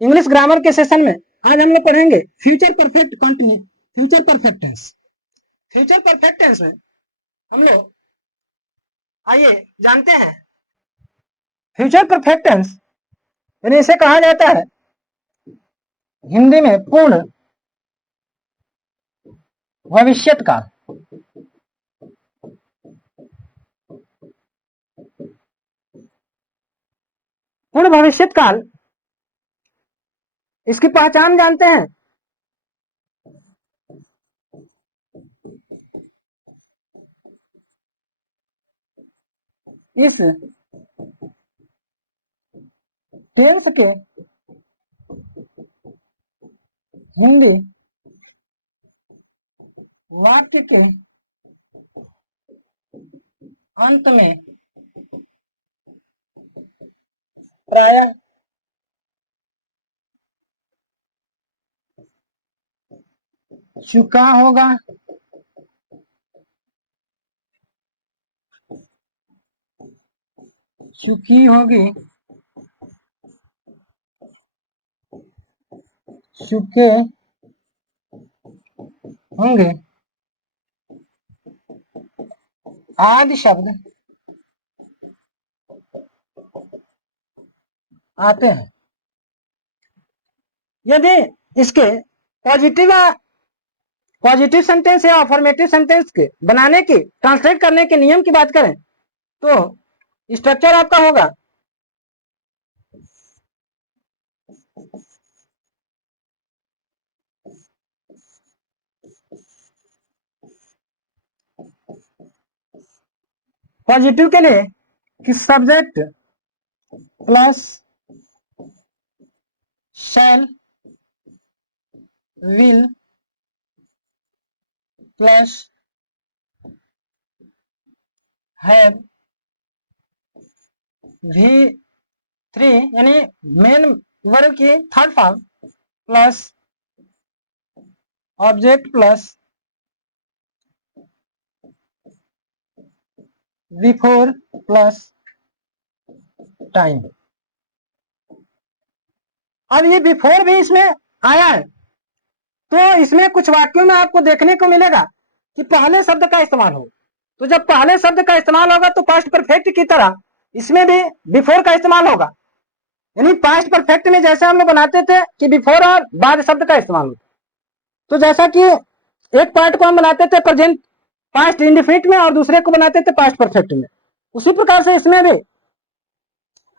English grammar के session में आज हम लोग पढ़ेंगे future perfect continuous, future perfect tense. Future perfect tense में हम लोग आइए जानते हैं फ्यूचर परफेक्ट टेंस यानी इसे कहा जाता है हिंदी में पूर्ण भविष्यत काल। पूर्ण भविष्यत काल, इसकी पहचान जानते हैं। इस टेंस के हिंदी वाक्य के अंत में प्रायः चुका होगा, चुकी होगी, चुके होंगे आदि शब्द आते हैं। यदि इसके पॉजिटिव सेंटेंस या अफर्मेटिव सेंटेंस के बनाने की, ट्रांसलेट करने के नियम की बात करें तो स्ट्रक्चर आपका होगा पॉजिटिव के लिए कि subject plus shall will plus have V3 यानी मेन वर्ब की third form plus object plus V4 plus time. अब ये बिफोर भी इसमें आया है तो इसमें कुछ वाक्यों में आपको देखने को मिलेगा कि पहले शब्द का इस्तेमाल हो। तो जब पहले शब्द का इस्तेमाल होगा तो पास्ट परफेक्ट की तरह इसमें भी बिफोर का इस्तेमाल होगा। यानी पास्ट परफेक्ट में जैसे हम लोग बनाते थे कि बिफोर और बाद शब्द का इस्तेमाल होता, तो जैसा कि एक पार्ट को हम बनाते थे प्रेजेंट पास्ट इंडिफिनिट में और दूसरे को बनाते थे पास्ट परफेक्ट में, उसी प्रकार से इसमें भी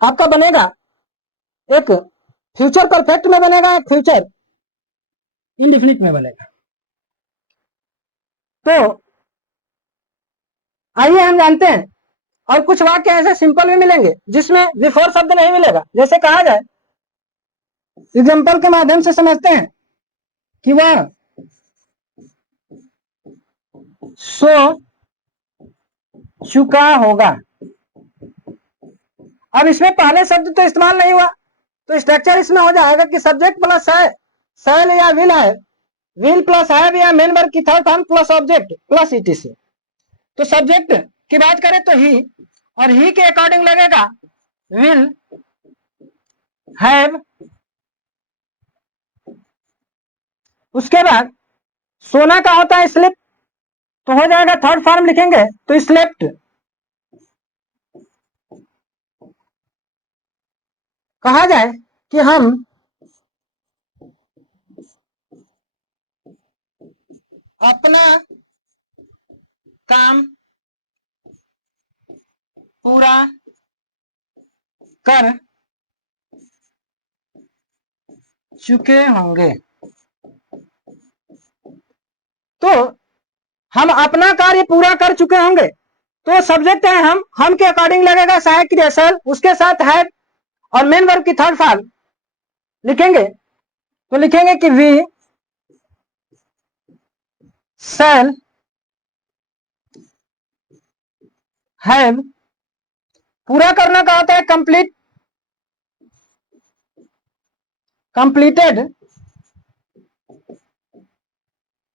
आपका बनेगा एक फ्यूचर परफेक्ट में बनेगा, एक फ्यूचर इंडिफिनिट में बनेगा। तो आइए हम जानते हैं, और कुछ वाक्य ऐसे सिंपल भी मिलेंगे जिसमें बिफोर शब्द नहीं मिलेगा। जैसे कहा जाए, एग्जांपल के माध्यम से समझते हैं कि वह सो चुका होगा। अब इसमें पहले शब्द तो इस्तेमाल नहीं हुआ तो स्ट्रक्चर इसमें हो जाएगा कि सब्जेक्ट प्लस है शैल या विल है, विल प्लस है या मेन वर्ब की third form plus object plus etc. तो सब्जेक्ट की बात करें तो ही, और ही के अकॉर्डिंग लगेगा विल हैव। उसके बाद सोना का होता है स्लिप, तो हो जाएगा थर्ड फॉर्म लिखेंगे तो स्लेप्ट। कहा जाए कि हम अपना काम पूरा कर चुके होंगे, तो हम अपना कार्य पूरा कर चुके होंगे तो सब्जेक्ट है हम के अकॉर्डिंग लगेगा सहायक क्रिया शैल, उसके साथ है और मेन वर्ब की थर्ड फॉर्म लिखेंगे तो लिखेंगे कि वी शैल हैव। पूरा करना का होता है कंप्लीट, कंप्लीटेड।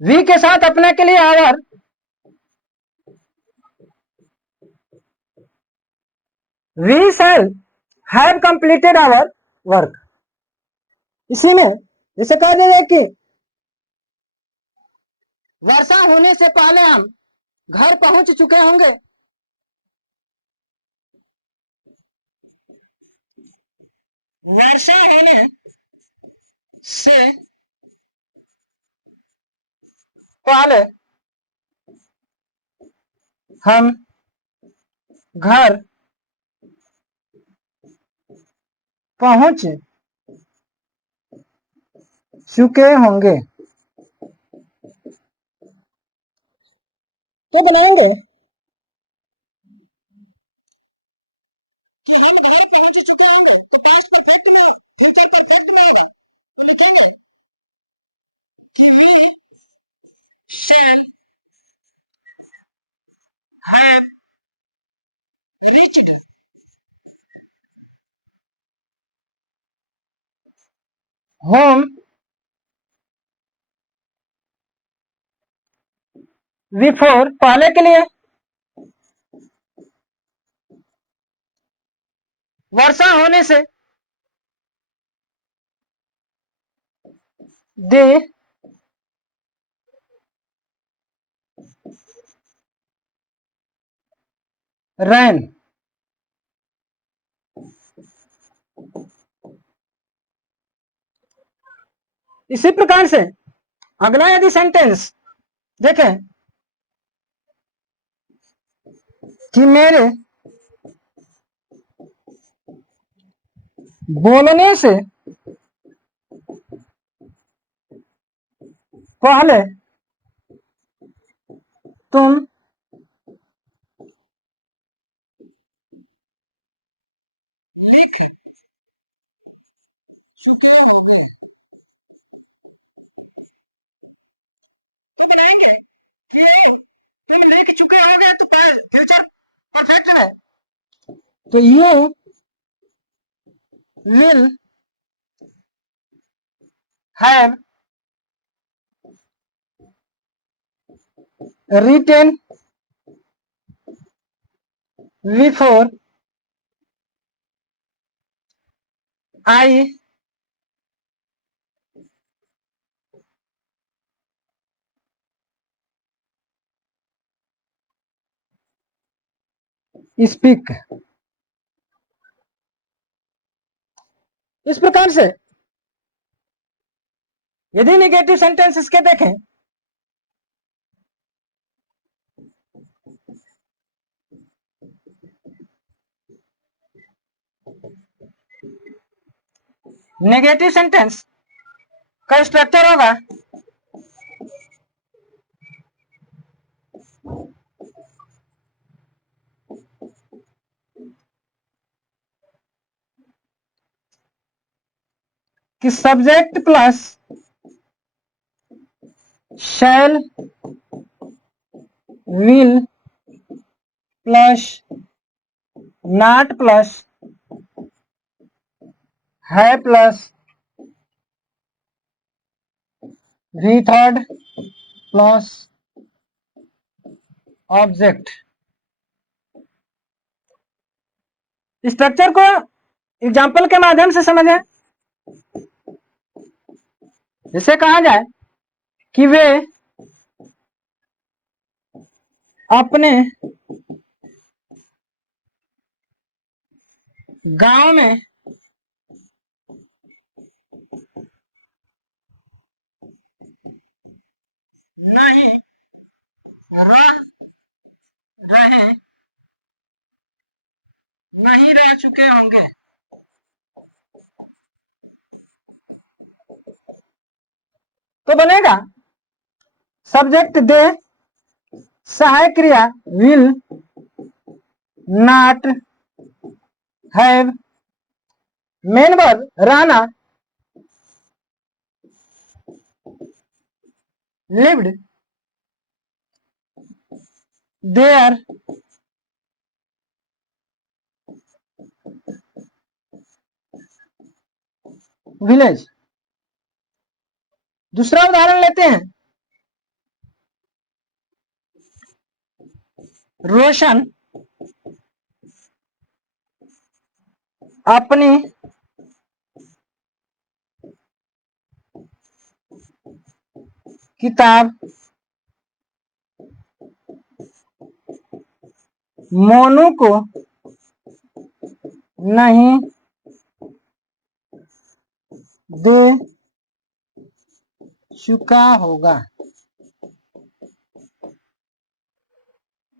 वी के साथ अपने के लिए our, we shall have completed our work. इसी में जैसे कह दे कि वर्षा होने से पहले हम घर पहुंच चुके होंगे। वर्षा होने से पहले हम घर पहुंच चुके होंगे। तो बनाएंगे कि हम घर पहुंच चुके होंगे, तो पास्ट परफेक्ट में फ्यूचर परफेक्ट में आएगा, तो लिखेंगे कि we shall have reached home before, पहले के लिए वर्षा होने से दे रैन। इसी प्रकार से अगला यदि सेंटेंस देखें कि मेरे बोलने से पहले तुम लिख चुके होंगे, तो बनाएंगे कि तुम लिख चुके होगे, तो फ्यूचर परफेक्ट है, तो you will have written before I speak। इस प्रकार से यदि नेगेटिव सेंटेंस इसके देखें नेगेटिव सेंटेंस का स्ट्रक्चर होगा कि subject plus shall will plus not plus है plus V third plus object. Structure को एग्जाम्पल के माध्यम से समझें। जैसे कहा जाए कि वे अपने गांव में नहीं रह रहे नहीं रह चुके होंगे। तो बनेगा सब्जेक्ट दे, सहायक क्रिया will not have, main verb रहना लिव्ड देयर विलेज। दूसरा उदाहरण लेते हैं। रोशन अपनी किताब मोनू को नहीं दे चुका होगा।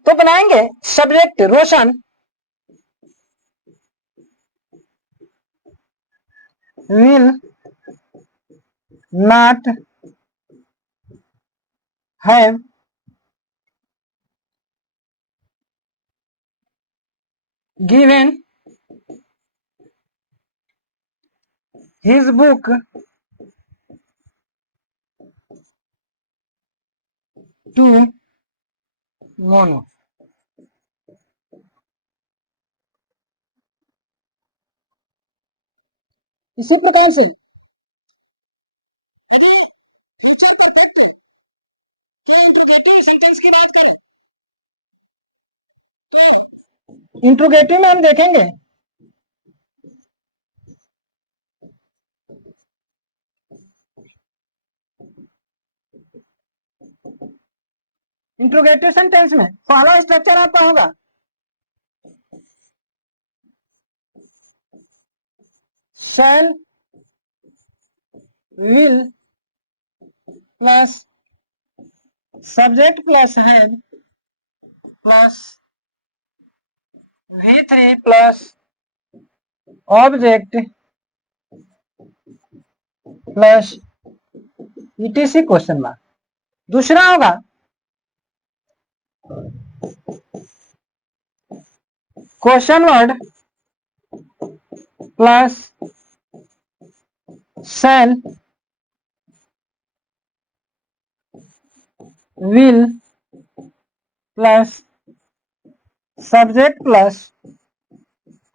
तो बनाएंगे subject Roshan will not have given his book to Monu. इसी प्रकार से फ्यूचर परफेक्ट के इंट्रोगेटिव सेंटेंस की बात करें तो इंट्रोगेटिव में हम देखेंगे इंट्रोगेटिव सेंटेंस में पहला स्ट्रक्चर आपका होगा शैल will plus subject plus have plus V3 plus object plus ETC question mark. दूसरा होगा question word plus shall will plus subject plus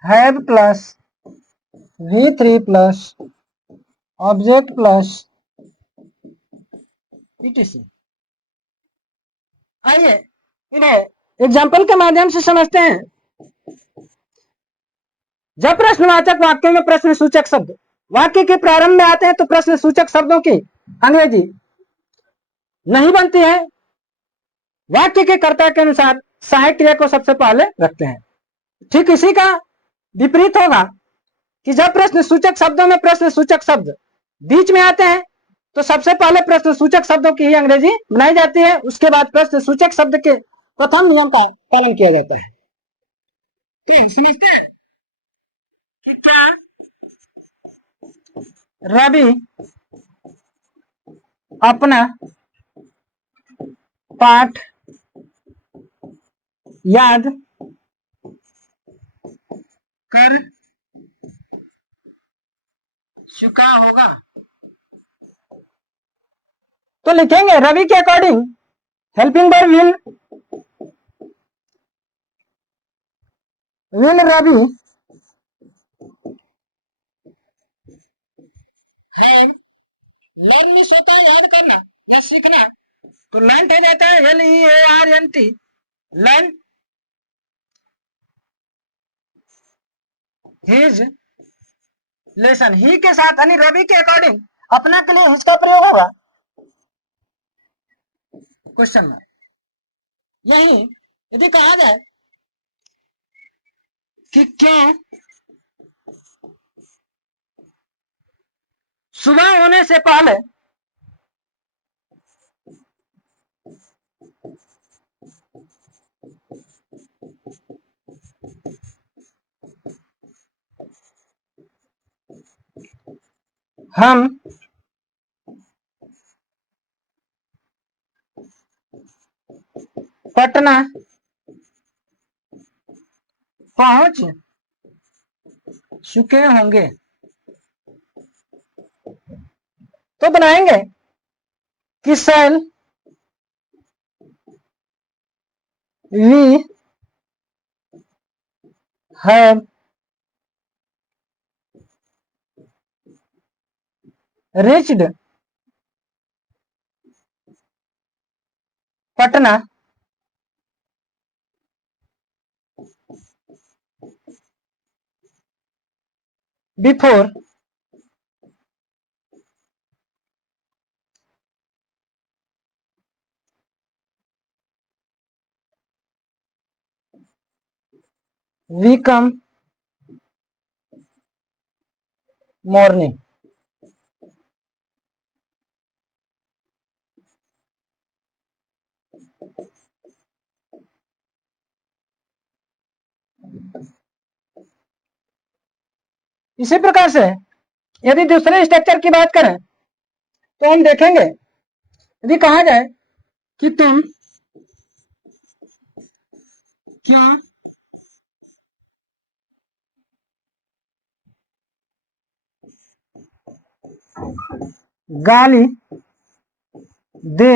have plus V3 plus object plus ETC। आइए इन्हें example के माध्यम से समझते हैं। जब प्रश्नवाचक वाक्यों में प्रश्न सूचक शब्द वाक्य के प्रारंभ में आते हैं तो प्रश्न सूचक शब्दों की अंग्रेजी नहीं बनती है, वाक्य के कर्ता के अनुसार सहायक क्रिया को सबसे पहले रखते हैं। ठीक इसी का विपरीत होगा कि जब प्रश्न सूचक शब्दों में प्रश्न सूचक शब्द बीच में आते हैं तो सबसे पहले प्रश्न सूचक शब्दों की ही अंग्रेजी बनाई जाती है, उसके बाद प्रश्न सूचक शब्द के प्रथम नियम का पालन किया जाता है। तो समझते हैं कि क्या रवि अपना पाठ याद कर चुका होगा। तो लिखेंगे रवि के according helping verb will Ravi have learn मिस होता है याद करना या सीखना, तो लर्न हो जाता है LEARNT लर्न हिज लेसन। ही के साथ यानी रवि के अकॉर्डिंग अपना के लिए हिज का प्रयोग होगा क्वेश्चन में। यही यदि कहा जाए कि क्या सुबह होने से पहले हम पटना पहुंच चुके होंगे। तो बनाएंगे कि shall we have reached Patna before we come morning. इसी प्रकार से यदि दूसरे स्ट्रक्चर की बात करें तो हम देखेंगे, यदि कहा जाए कि तुम क्या गाली दे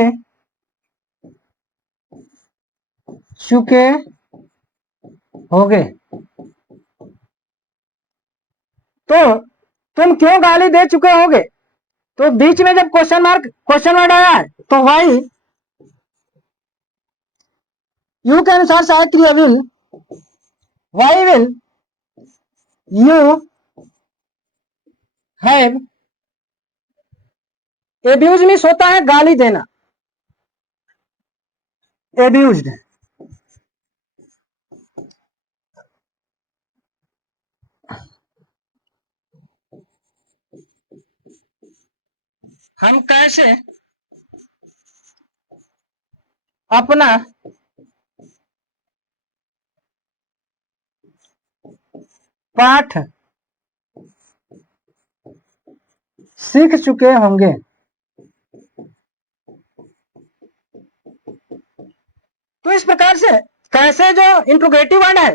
चुके होगे, तो तुम क्यों गाली दे चुके होगे, तो बीच में जब क्वेश्चन वर्ड आया है तो वाई यू के अनुसार सहायक क्रिया will, why will you have abuse means होता है गाली देना, एब्यूज्ड। हम कैसे अपना पाठ सीख चुके होंगे। तो इस प्रकार से कैसे जो इंट्रोगेटिव वर्ड है,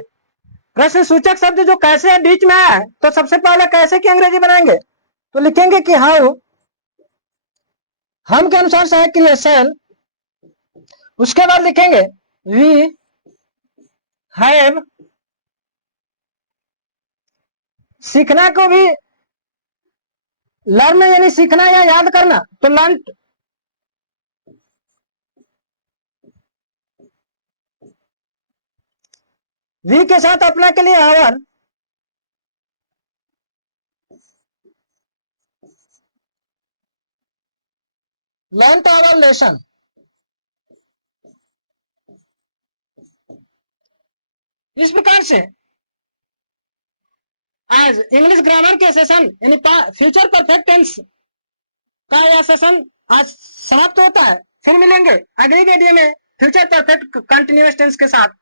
प्रश्न सूचक शब्द जो कैसे बीच में है, तो सबसे पहले कैसे की अंग्रेजी बनाएंगे, तो लिखेंगे कि हाउ, हम के अनुसार सहायक क्रिया शैल, उसके बाद लिखेंगे वी हैव, सीखना को भी लर्न यानी सीखना या याद करना, तो लर्न, वी के साथ अपना के लिए आवर, लर्न आवर लेसन। इस प्रकार से आज इंग्लिश ग्रामर के सेशन यानी फ्यूचर परफेक्ट टेंस का यह सेशन आज समाप्त होता है। फिर मिलेंगे अगली वीडियो में फ्यूचर परफेक्ट कंटिन्यूअस टेंस के साथ।